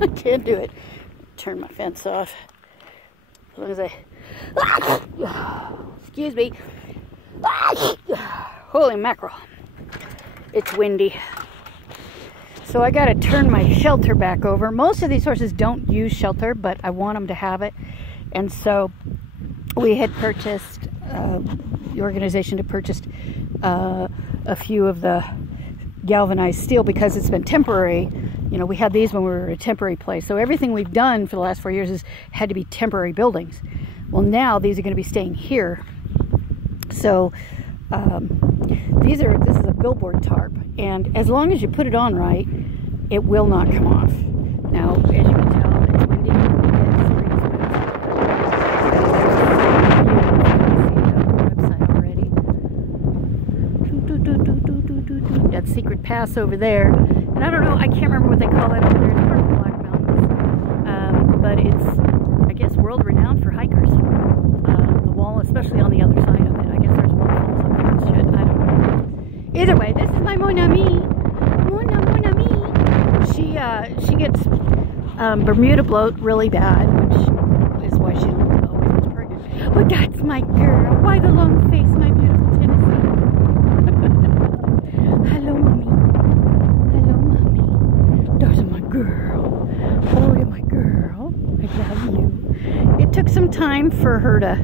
I can't do it. Turn my fence off. As long as I... Excuse me. Holy mackerel. It's windy. So I got to turn my shelter back over. Most of these horses don't use shelter, but I want them to have it. And so we had purchased, the organization had purchased a few of the galvanized steel because it's been temporary. You know, we had these when we were a temporary place. So everything we've done for the last 4 years has had to be temporary buildings. Well, now these are going to be staying here. So this is a billboard tarp. And as long as you put it on right, it will not come off. Now, as you can tell, it's windy. That secret pass over there, and I don't know, I can't remember what they call it over there. It's part of the Black Mountains, but it's, I guess, world renowned for hikers. The wall, especially on the other side of it. I guess there's waterfalls up there and shit. I don't know. Either way, this is my Mon Ami. Mon Ami. She gets Bermuda bloat really bad, which is why she always gets pregnant. But that's my girl. Why the long face, my beautiful Tennessee? Hello, mommy. Hello, mommy. That's my girl. Oh, my girl. I love you. It took some time for her to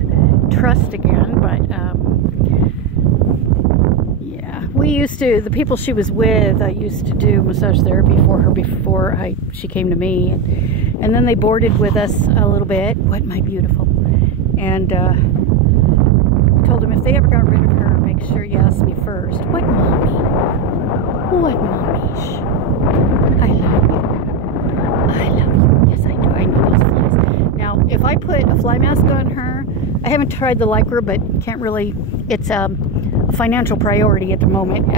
trust again, but yeah. We used to, the people she was with, I used to do massage therapy for her before she came to me. And then they boarded with us a little bit. What, my beautiful. And told them if they ever got rid of her, make sure you ask me first. What, mommy? What, mommy? I love you. I love you. Yes, I do. I know those flies. Now, if I put a fly mask on her, I haven't tried the Lycra, but can't really, it's a financial priority at the moment.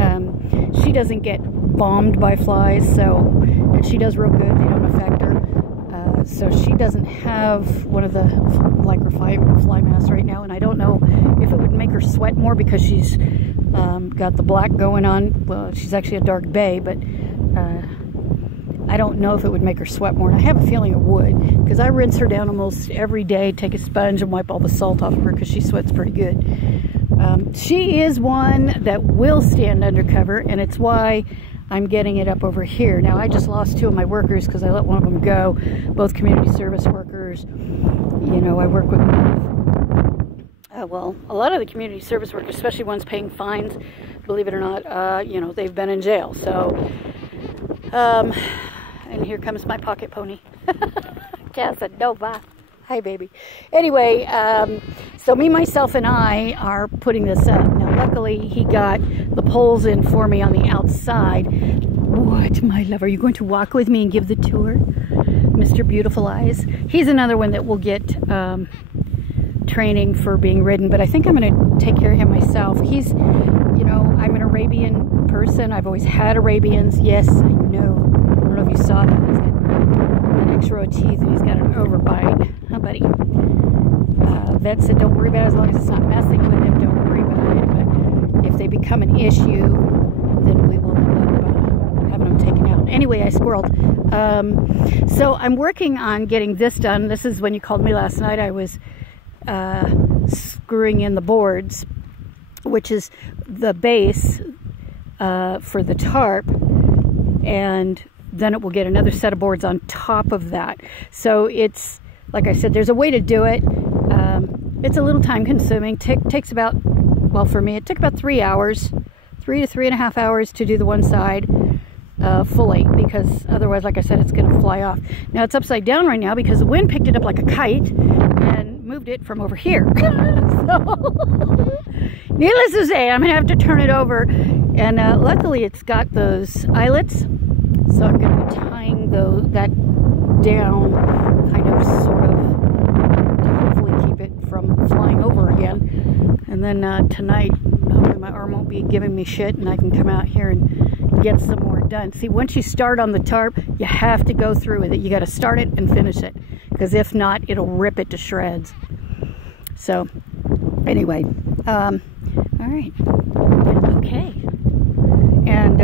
She doesn't get bombed by flies, so, and she does real good. They don't affect her. So she doesn't have one of the Lycra fly masks right now, and I don't know if it would make her sweat more because she's got the black going on. Well, she's actually a dark bay, but I don't know if it would make her sweat more. And I have a feeling it would, because I rinse her down almost every day, take a sponge and wipe all the salt off of her because she sweats pretty good. She is one that will stand undercover, and it's why I'm getting it up over here. Now, I just lost 2 of my workers because I let one of them go, both community service workers. You know, I work with well, a lot of the community service workers, especially ones paying fines, believe it or not, you know, they've been in jail. So, and here comes my pocket pony, Casanova. Hi, baby. Anyway, so me, myself, and I are putting this up. Now, luckily, he got the poles in for me on the outside. What, my love? Are you going to walk with me and give the tour? Mr. Beautiful Eyes. He's another one that will get training for being ridden, but I think I'm going to take care of him myself. He's, you know, I'm an Arabian person. I've always had Arabians. Yes, I know. I don't know if you saw that. He's got an extra row of teeth and he's got an overbite. Huh, buddy? Vet said don't worry about it as long as it's not messing with him. Don't worry about it. But if they become an issue, then we will end up having them taken out. Anyway, I squirreled. So I'm working on getting this done. This is when you called me last night. I was screwing in the boards, which is the base for the tarp, and then it will get another set of boards on top of that. So it's, like I said, there's a way to do it. It's a little time consuming. Takes about, well, for me, it took about 3 hours, 3 to 3.5 hours to do the one side fully, because otherwise, like I said, it's going to fly off. Now it's upside down right now because the wind picked it up like a kite and moved it from over here. So, needless to say, I'm going to have to turn it over. And luckily, it's got those eyelets, so I'm going to be tying that down, kind of, sort of, to hopefully keep it from flying over again. And then tonight, hopefully my arm won't be giving me shit, and I can come out here and get some more done. See, once you start on the tarp, you have to go through with it. You got to start it and finish it, because if not, it'll rip it to shreds. So, anyway, all right, okay, and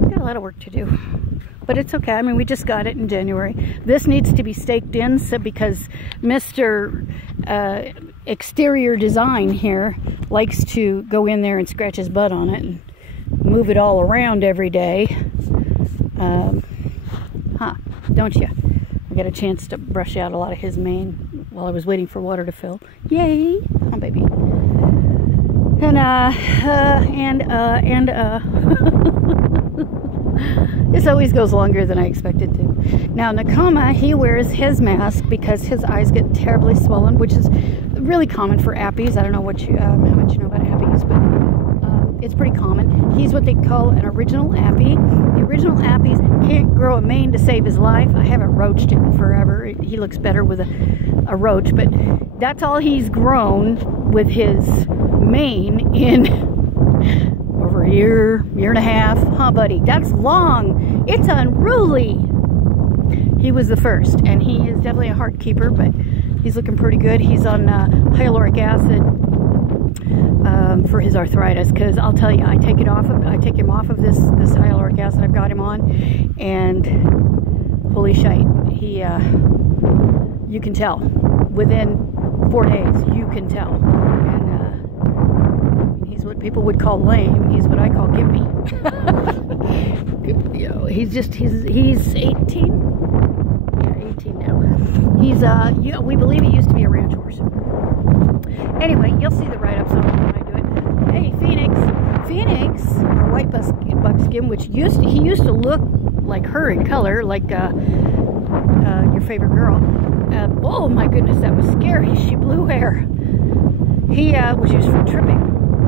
we've got a lot of work to do. but it's okay. I mean, we just got it in January. This needs to be staked in because Mr. Exterior Design here likes to go in there and scratch his butt on it and move it all around every day. Don't you? I got a chance to brush out a lot of his mane while I was waiting for water to fill. Yay! Oh, baby. And this always goes longer than I expected to. Now, Nakoma, he wears his mask because his eyes get terribly swollen, which is really common for appies. I don't know what how much you know about appies, but it's pretty common. He's what they call an original appy. The original appies can't grow a mane to save his life. I haven't roached it in forever. He looks better with a roach, but that's all he's grown with his mane in over a year and a half. Huh, buddy? That's long. It's unruly. He was the first, and he is definitely a heart keeper, but he's looking pretty good. He's on hyaluronic acid for his arthritis, because I'll tell you, I take him off of this hyaluronic acid I've got him on, and holy shite, he you can tell within 4 days. You can tell. And he's what people would call lame. He's what I call gimpy. You know, he's 18. Yeah, 18 now. He's we believe he used to be a ranch horse. Anyway, you'll see the write-ups on when I do it. Hey, Phoenix, or white buckskin, which he used to look like her in color, like your favorite girl. Oh my goodness, that was scary. She blew hair. He was used for tripping.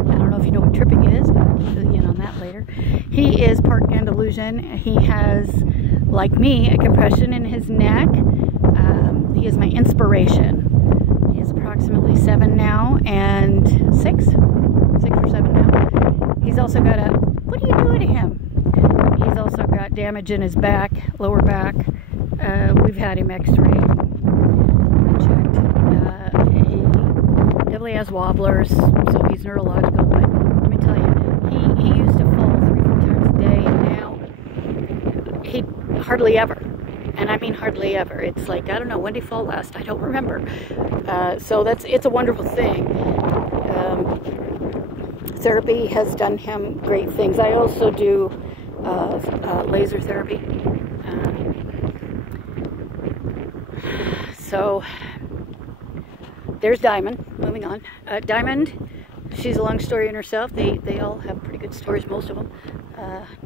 I don't know if you know what tripping is, but I'll fill you in on that later. He is part Andalusian. He has, like me, a compression in his neck. He is my inspiration. He is approximately 7 now, and 6 or 7 now. He's also got what are you doing to him? He's also got damage in his back, lower back. We've had him x-rayed and checked. He definitely has wobblers, so he's neurological, but let me tell you, he used to fall 3 or 4 times a day, and now he hardly ever. And I mean hardly ever. It's like, I don't know, when did he fall last? I don't remember. So it's a wonderful thing. Therapy has done him great things. I also do laser therapy. So there's Diamond. Moving on. Diamond, she's a long story in herself. They all have pretty good stories, most of them.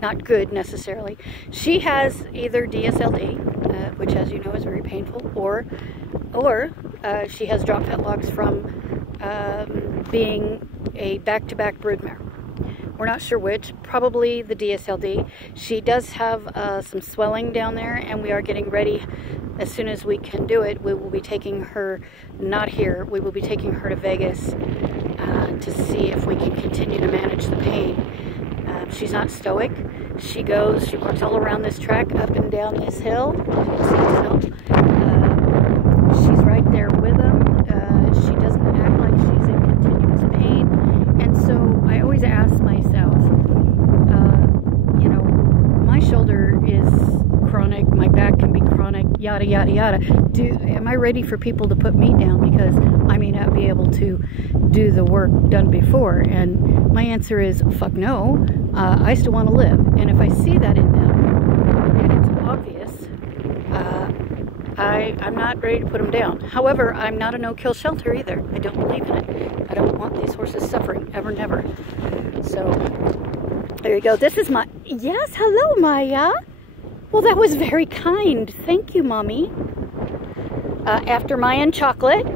Not good necessarily. She has either DSLD, which, as you know, is very painful, or she has drop fetlocks from being a back-to-back broodmare. We're not sure which. Probably the DSLD. She does have some swelling down there, and we are getting ready. As soon as we can do it, we will be taking her, not here, we will be taking her to Vegas to see if we can continue to manage the pain. She's not stoic. She works all around this track, up and down this hill. She's right there with them. She doesn't act like she's in continuous pain. And so I always ask myself, you know, my shoulder is chronic, my back can be chronic, yada, yada, yada. Am I ready for people to put me down because I may not be able to do the work done before? And my answer is, fuck no. I still want to live. And if I see that in them, and it's obvious, I'm not ready to put them down. However, I'm not a no-kill shelter either. I don't believe in it. I don't want these horses suffering, ever, never. So, there you go. This is my... Yes, hello, Maya. Well, that was very kind. Thank you, Mommy. After Mayan Chocolate.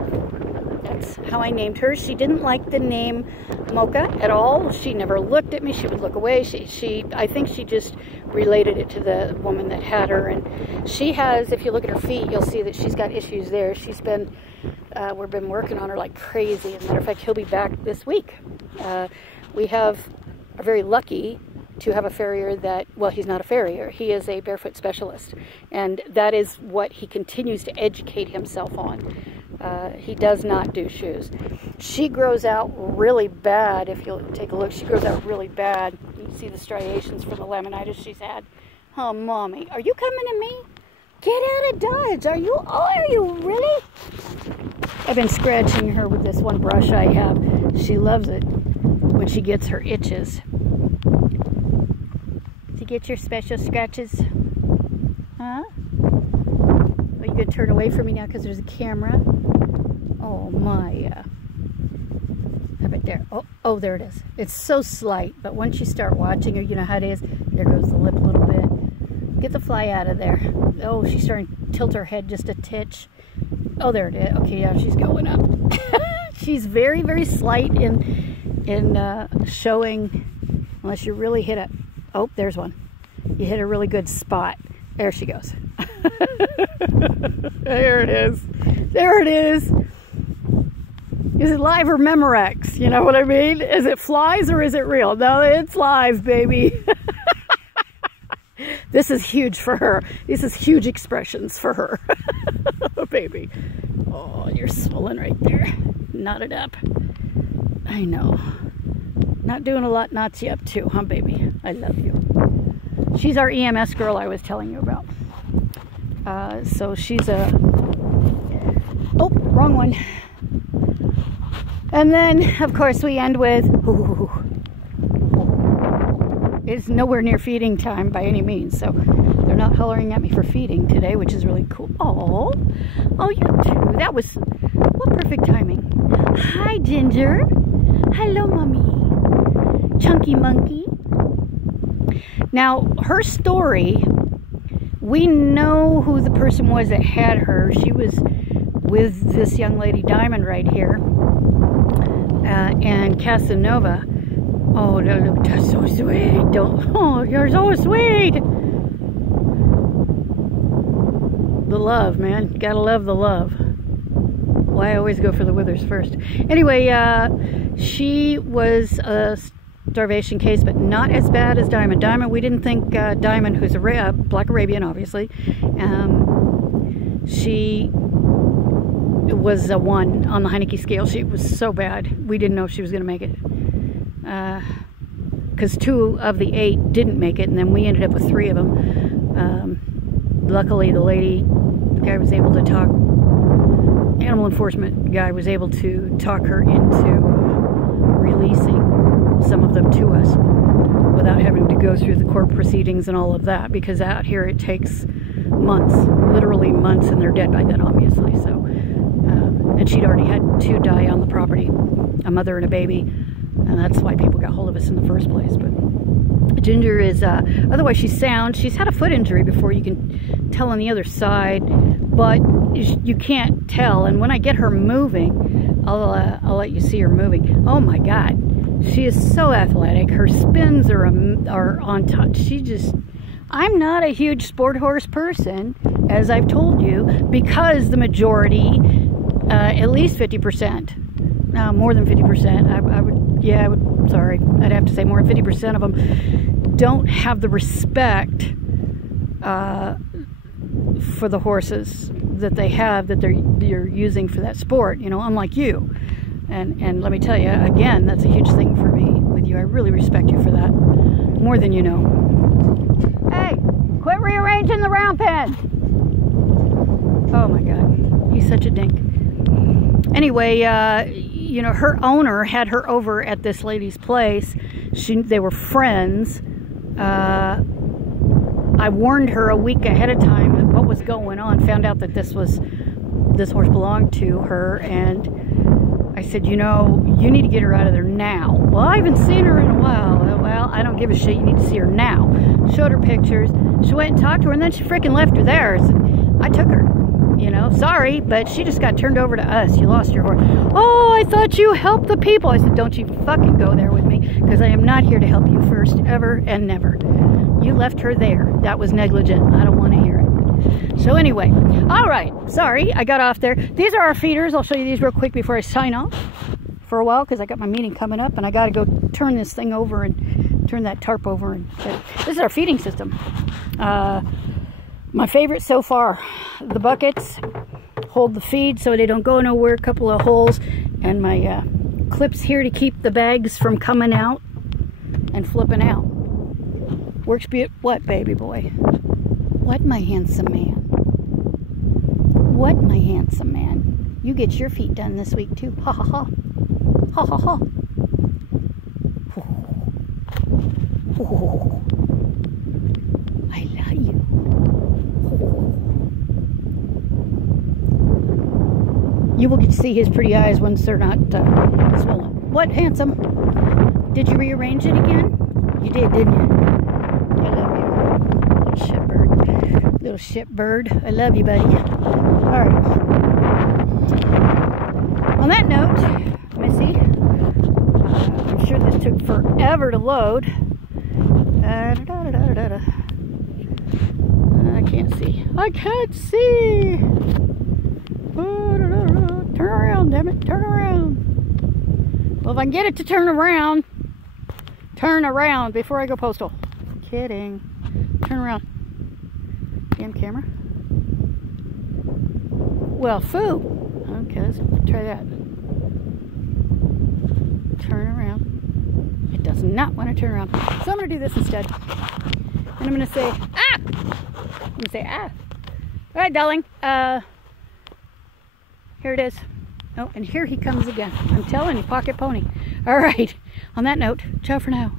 That's how I named her. She didn't like the name Mocha at all. She never looked at me. She would look away. I think she just related it to the woman that had her. And she has, if you look at her feet, you'll see that she's got issues there. She's been, we've been working on her like crazy. As a matter of fact, he'll be back this week. We are very lucky to have a farrier that, well, he's not a farrier. He is a barefoot specialist. And that is what he continues to educate himself on. He does not do shoes. She grows out really bad. If you'll take a look, she grows out really bad. You can see the striations from the laminitis she's had. Oh, Mommy, are you coming to me? Get out of Dodge. Are you really? I've been scratching her with this one brush I have. She loves it when she gets her itches. To get your special scratches? Huh? Are you going to turn away from me now because there's a camera? Oh, my. How about there? Oh, there it is. It's so slight, but once you start watching her, you know how it is. There goes the lip a little bit. Get the fly out of there. Oh, she's starting to tilt her head just a titch. Oh, there it is. Okay, yeah, she's going up. She's very, very slight in showing, unless you really hit it. Oh, there's one. You hit a really good spot. There she goes. There it is. There it is. Is it live or Memorex? You know what I mean? Is it flies or is it real? No, it's live, baby. This is huge for her. This is huge expressions for her. Oh, baby. Oh, you're swollen right there. Knotted up. I know. Not doing a lot knots you up to, huh, baby? I love you. She's our EMS girl I was telling you about. So she's a... Oh, wrong one. And then, of course, we end with... Ooh. It's nowhere near feeding time by any means, so they're not hollering at me for feeding today, which is really cool. Oh, you too. That was... What perfect timing. Hi, Ginger. Hello, Mommy. Chunky Monkey. Now, her story, we know who the person was that had her. She was with this young lady, Diamond, right here. And Casanova. Oh, that's so sweet. Oh, you're so sweet. The love, man. Gotta love the love. Well, I always go for the withers first. Anyway, she was a starvation case, but not as bad as Diamond. Diamond, we didn't think Diamond, who's a Black Arabian, obviously, she was a 1 on the Heineke scale. She was so bad. We didn't know if she was going to make it. Because 2 of the 8 didn't make it, and then we ended up with 3 of them. Luckily, the guy was able to talk, animal enforcement guy was able to talk her into releasing some of them to us without having to go through the court proceedings and all of that, because out here it takes months, literally months, and they're dead by then, obviously. So, and she'd already had 2 die on the property, a mother and a baby, and that's why people got hold of us in the first place. But Ginger is, otherwise she's sound. She's had a foot injury before, you can tell on the other side, but you can't tell. And when I get her moving, I'll let you see her moving. Oh my God. She is so athletic. Her spins are on top. I'm not a huge sport horse person, as I've told you, because the majority, at least 50%, more than 50%, I'd have to say more than 50% of them don't have the respect for the horses that they have, that they're using for that sport, you know, unlike you. And let me tell you, again, that's a huge thing for me with you. I really respect you for that, more than you know. Hey, quit rearranging the round pen. Oh my God, he's such a dink. Anyway, you know, her owner had her over at this lady's place. They were friends. I warned her a week ahead of time what was going on, found out that this horse belonged to her, and I said, you know, you need to get her out of there now. Well, I haven't seen her in a while. Well, I don't give a shit. You need to see her now. Showed her pictures. She went and talked to her, and then she freaking left her there. I took her. You know, sorry, but she just got turned over to us. You lost your horse. Oh, I thought you helped the people. I said, don't you fucking go there with me, because I am not here to help you first, ever, and never. You left her there. That was negligent. I don't want to hear it. So anyway, all right, sorry, I got off there. These are our feeders. I'll show you these real quick before I sign off for a while, because I got my meeting coming up, and I got to go turn this thing over and turn that tarp over. And this is our feeding system. My favorite so far. The buckets hold the feed so they don't go nowhere. A couple of holes, and my clips here to keep the bags from coming out and flipping out. Works what, baby boy? What, my handsome man? What, my handsome man? You get your feet done this week too. Ha ha ha. Ha ha ha. Oh. I love you. Oh. You will get to see his pretty eyes once they're not swollen. What, handsome? Did you rearrange it again? You did, didn't you? I love you. Little shitbird. Little shitbird. I love you, buddy. Alright. On that note, Missy, I'm sure this took forever to load. I can't see. I can't see! Turn around, damn it. Turn around. Well, if I can get it to turn around before I go postal. Kidding. Turn around. Damn camera. Well, foo. Okay, let's try that. Turn around. It does not want to turn around. So I'm going to do this instead. And I'm going to say, ah! I'm going to say, ah. All right, darling. Here it is. Oh, and here he comes again. I'm telling you, pocket pony. All right. On that note, ciao for now.